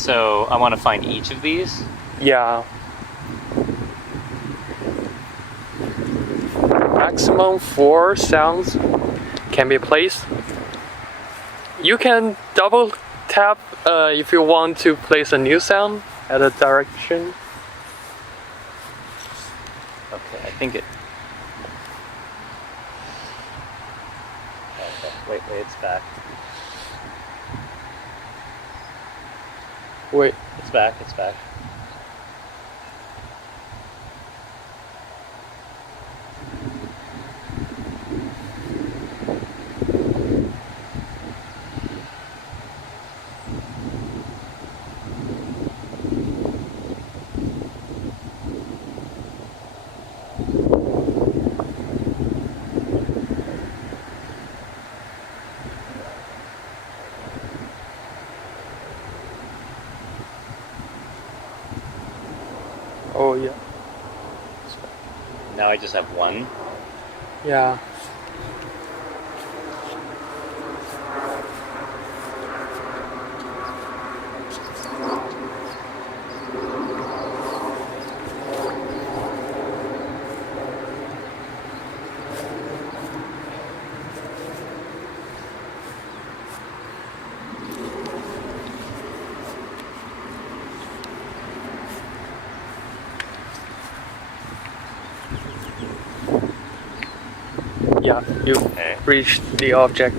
So I want to find each of these. Yeah. Maximum 4 sounds can be placed. You can double tap if you want to place a new sound at a direction. Okay, I think it. Okay, wait, it's back. Wait. It's back. Oh yeah. Now I just have one. Yeah. Yeah, you reach the object.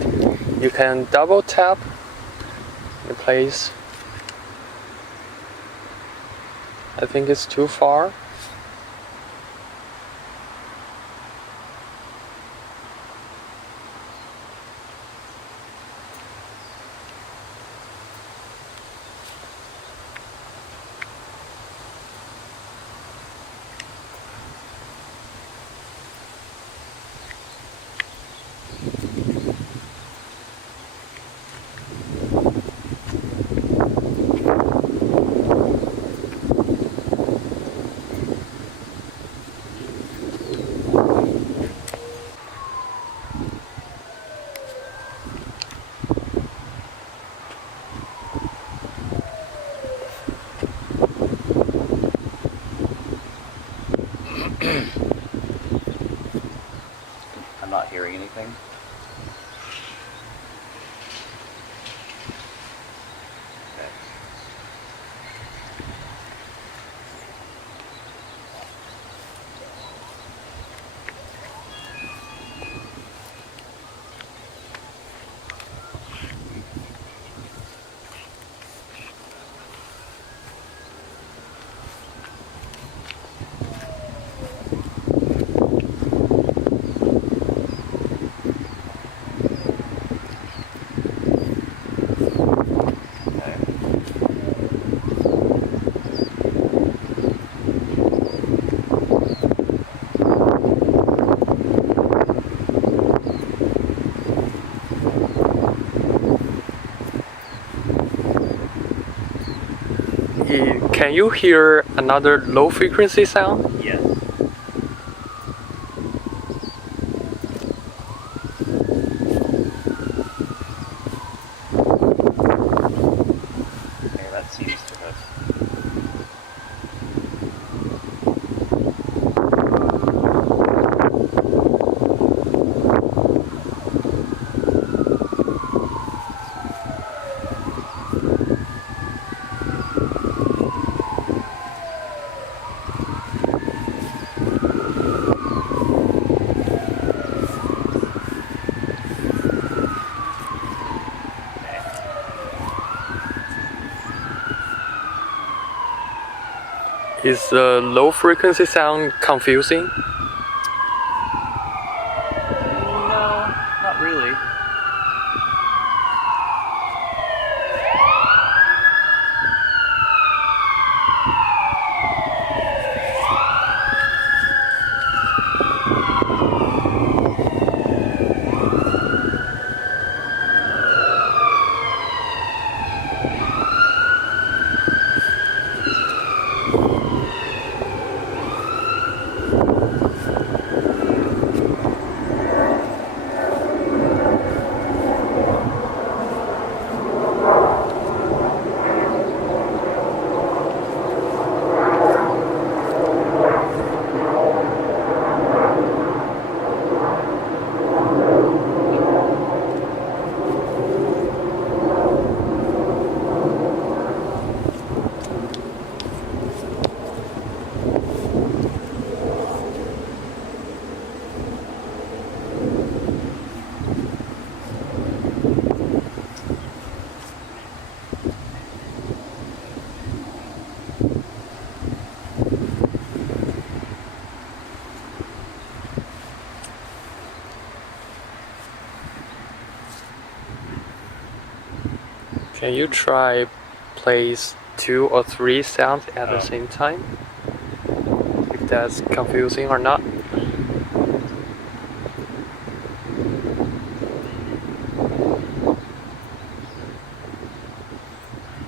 You can double tap in place. I think it's too far. I'm not hearing anything. Okay. Can you hear another low frequency sound? Yes. Okay, that seems to have. Is the low frequency sound confusing? No, not really. Can you try place 2 or 3 sounds at the Oh. same time? If that's confusing or not.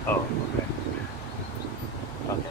Oh, okay. Okay.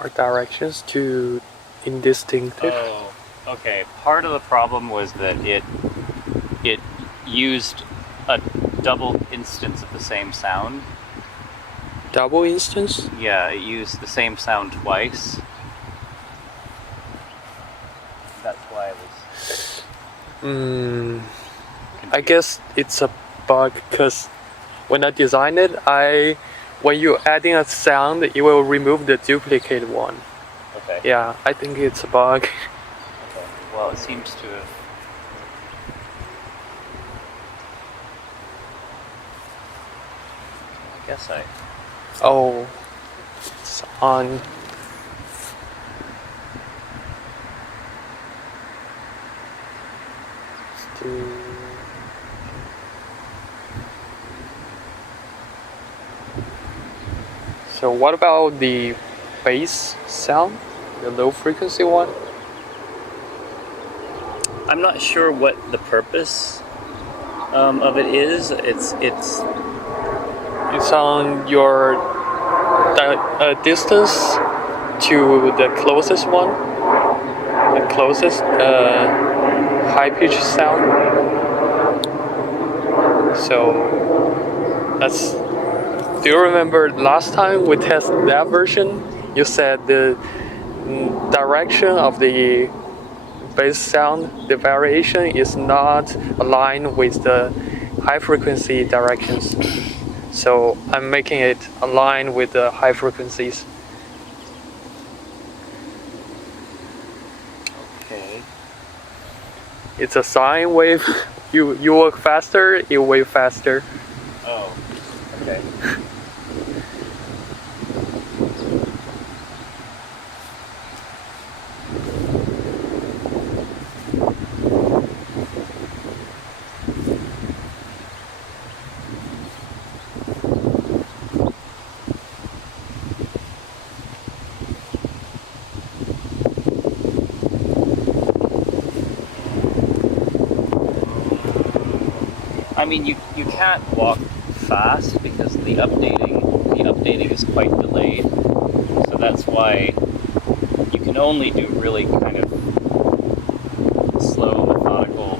Are directions too indistinctive? Oh, okay. Part of the problem was that it used a double instance of the same sound. Double instance? Yeah, it used the same sound twice. That's why I was I confused. guess it's a bug because when I designed it, when you're adding a sound, it will remove the duplicate one. Okay. Yeah, I think it's a bug. Okay. Well, it seems to have. I guess I. Oh, it's on. So what about the bass sound, the low frequency one? I'm not sure what the purpose of it is. It's It's on your distance to the closest one, the closest high pitch sound. So that's. Do you remember last time we tested that version? You said the direction of the bass sound, the variation is not aligned with the high frequency directions. So I'm making it align with the high frequencies. Okay. It's a sine wave. You work faster, you wave faster. Oh, okay. I mean, you can't walk fast because the updating is quite delayed. So that's why you can only do really kind of slow, methodical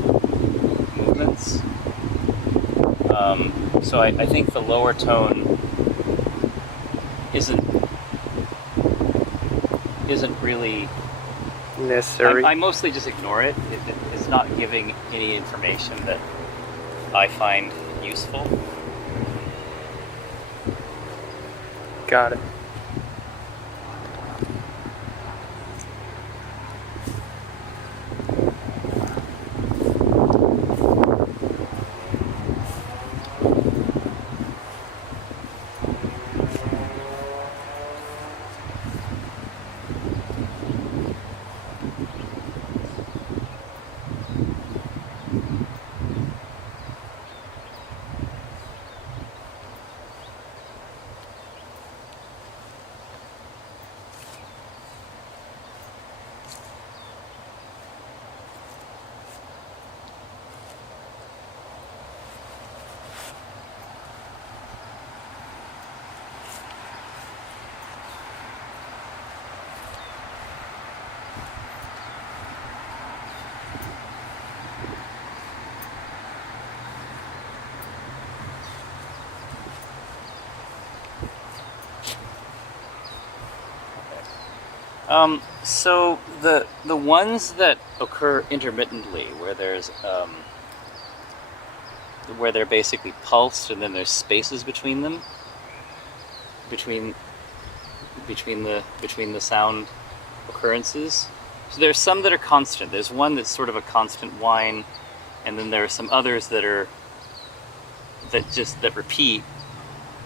movements. So I think the lower tone isn't really Necessary. I mostly just ignore it. It's not giving any information that I find useful. Got it. So the ones that occur intermittently, where they're basically pulsed and then there's spaces between them, between the sound occurrences. So there's some that are constant. There's one that's sort of a constant whine, and then there are some others that repeat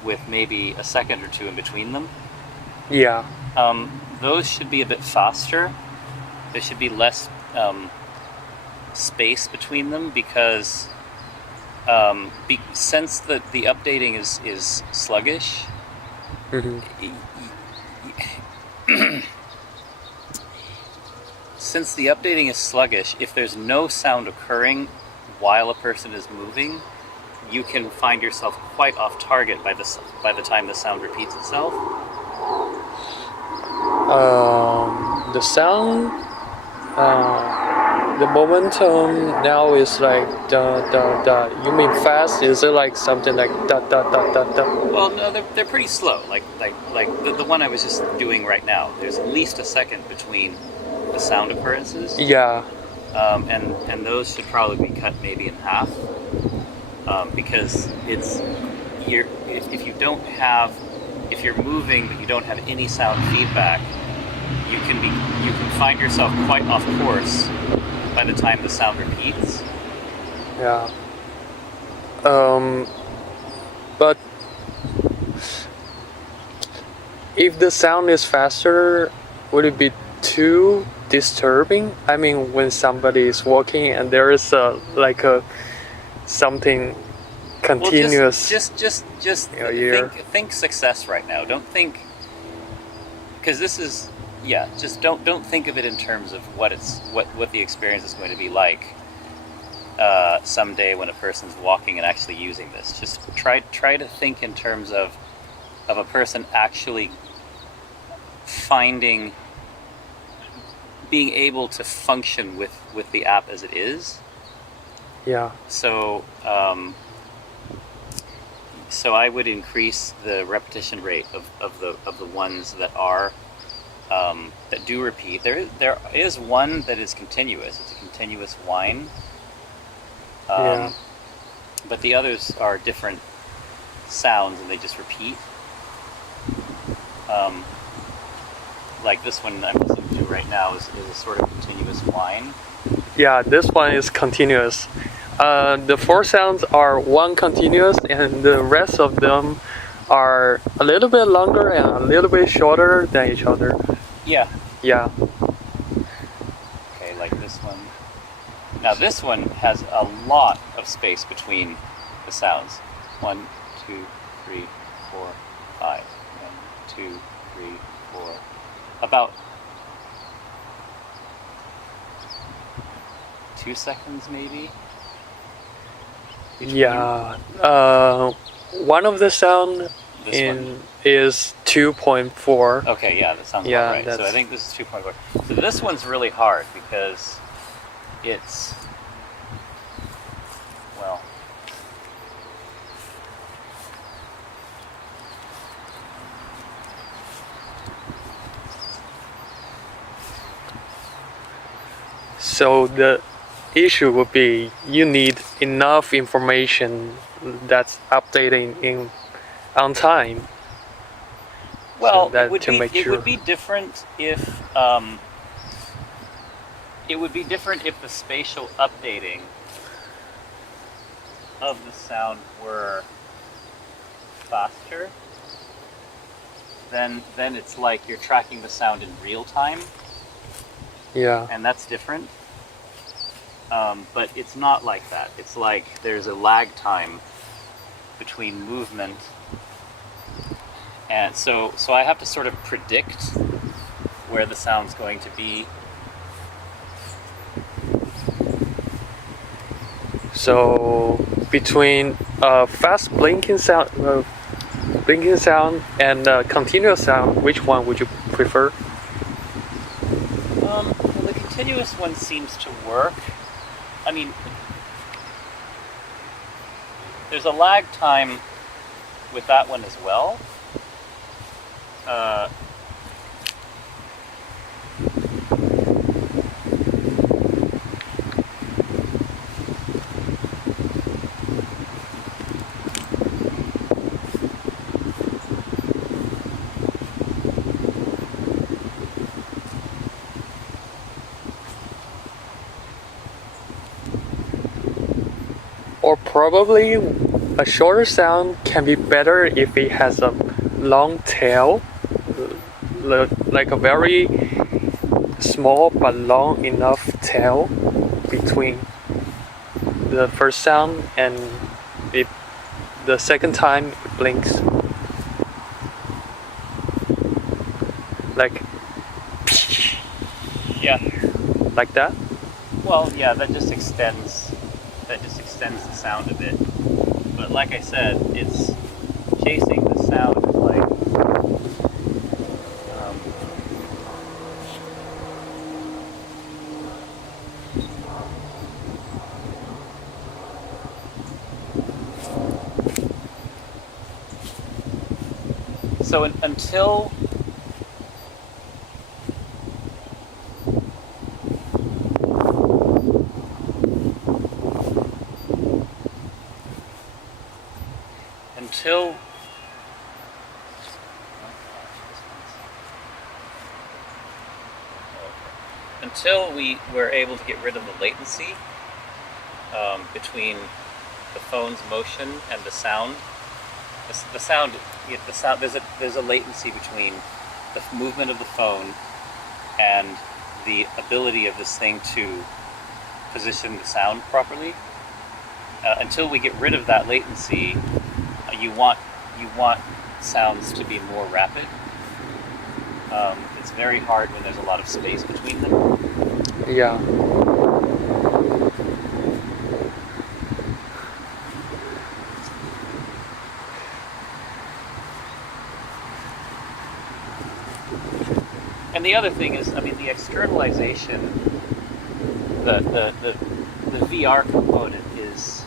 with maybe a second or two in between them. Yeah. Those should be a bit faster. There should be less space between them because since the updating is sluggish, Mm-hmm. Since the updating is sluggish, if there's no sound occurring while a person is moving, you can find yourself quite off target by the time the sound repeats itself. The sound, the momentum now is like da da da. You mean fast? Is it like something like da da da da da? Well, no, they're pretty slow. Like the one I was just doing right now. There's at least a second between the sound occurrences. Yeah. And those should probably be cut maybe in half, because if you're moving but you don't have any sound feedback, you can find yourself quite off course by the time the sound repeats. Yeah. But if the sound is faster, would it be too disturbing? I mean, when somebody is walking and there is something continuous. Well, just think success right now. Don't think, because this is just don't think of it in terms of what the experience is going to be like someday when a person's walking and actually using this. Just try to think in terms of a person actually being able to function with the app as it is. Yeah. So so I would increase the repetition rate of the ones that are that do repeat. There is one that is continuous. It's a continuous whine. Yeah. But the others are different sounds and they just repeat. Like this one I'm listening to right now is a sort of continuous whine. Yeah, this one is continuous. The four sounds are one continuous, and the rest of them are a little bit longer and a little bit shorter than each other. Yeah. Yeah. Okay, like this one. Now this one has a lot of space between the sounds. 1, 2, 3, 4, 5. 1, 2, 3, 4. About 2 seconds maybe. Between. Yeah. One of the sound is 2.4. Okay, yeah, that sounds Yeah, about right. So I think this is 2.4. So this one's really hard because it's, well, so the issue would be you need enough information that's updating in on time. well, So that it would to be make it sure. would be different if the spatial updating of the sound were faster. Then it's like you're tracking the sound in real time, Yeah. and that's different. But it's not like that. It's like there's a lag time between movement, and so I have to sort of predict where the sound's going to be. So between fast blinking sound and continuous sound, which one would you prefer? Well, the continuous one seems to work. I mean, there's a lag time with that one as well. Or probably a shorter sound can be better if it has a long tail, like a very small but long enough tail between the first sound and it, the second time it blinks. Like, Yeah. like that. Well, yeah, that just extends the sound a bit. But like I said, it's chasing the sound is like so until until we were able to get rid of the latency between the phone's motion and the sound. The sound. There's a latency between the movement of the phone and the ability of this thing to position the sound properly. Until we get rid of that latency, you want sounds to be more rapid. It's very hard when there's a lot of space between them. Yeah. And the other thing is, I mean, the externalization, the VR component is.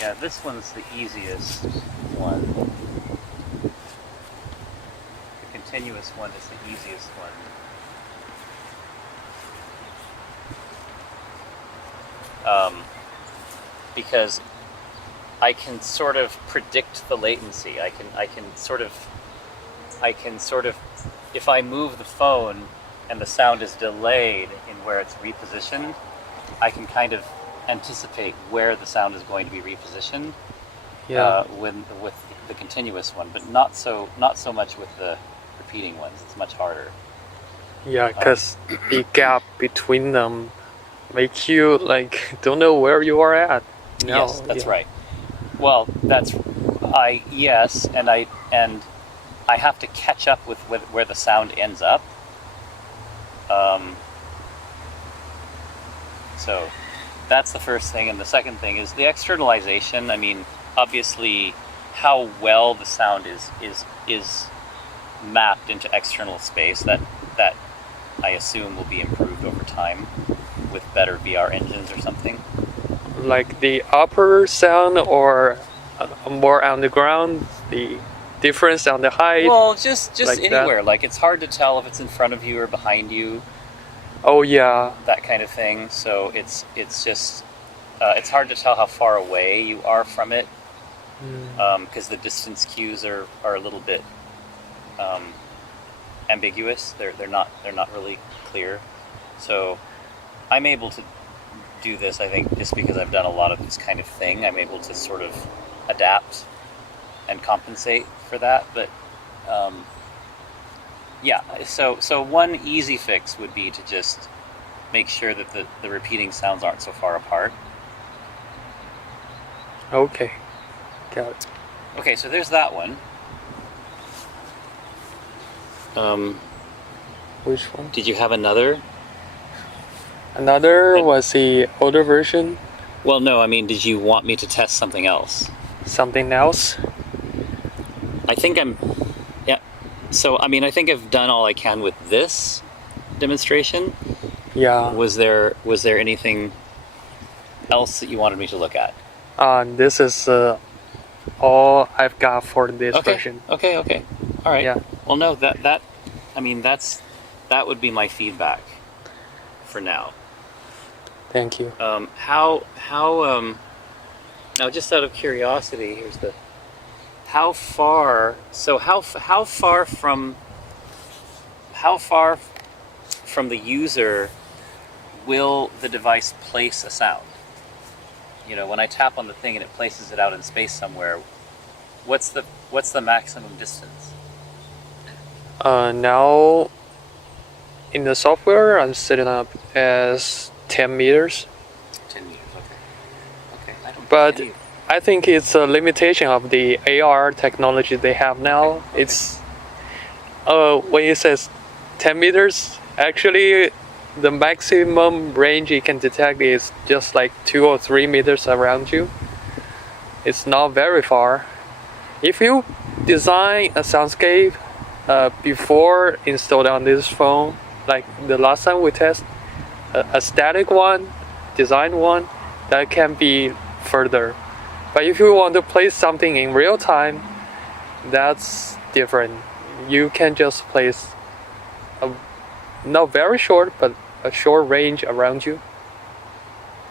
Yeah, this one's the easiest one. The continuous one is the easiest one. Because I can sort of predict the latency. I can sort of, if I move the phone and the sound is delayed in where it's repositioned, I can kind of anticipate where the sound is going to be repositioned. Yeah. With the continuous one, but not so much with the repeating ones. It's much harder. Yeah, because the gap between them makes you like don't know where you are at. No, Yes, that's right. Well, yes, and I have to catch up with where the sound ends up. So that's the first thing, and the second thing is the externalization. I mean, obviously, how well the sound is mapped into external space. That I assume will be improved over time with better VR engines or something. Like the upper sound or more on the ground, the difference on the height. Well, just like anywhere. that. Like it's hard to tell if it's in front of you or behind you. Oh yeah. That kind of thing. So it's just it's hard to tell how far away you are from it because the distance cues are a little bit ambiguous. They're not really clear. So I'm able to do this, I think, just because I've done a lot of this kind of thing. I'm able to sort of adapt and compensate for that. But yeah, so one easy fix would be to just make sure that the repeating sounds aren't so far apart. Okay, got it. Okay, so there's that one. Which one? Did you have another? Another was the older version. Well, no, I mean, did you want me to test something else? Something else? I think yeah. So, I mean, I think I've done all I can with this demonstration. Yeah. Was there anything else that you wanted me to look at? This is all I've got for this version. Okay. All right. Yeah. Well, no, I mean, that would be my feedback for now. Thank you. How now, just out of curiosity, here's the how far from the user will the device place a sound? You know, when I tap on the thing and it places it out in space somewhere, what's the maximum distance? Now in the software, I'm setting up as 10 meters. 10 meters, okay. But I think it's a limitation of the AR technology they have now. Okay. It's when it says 10 meters, actually the maximum range it can detect is just like 2 or 3 meters around you. It's not very far. If you design a soundscape before installed on this phone, like the last time we test, a static one, designed one, that can be further. But if you want to place something in real time, that's different. You can just place a not very short, but a short range around you.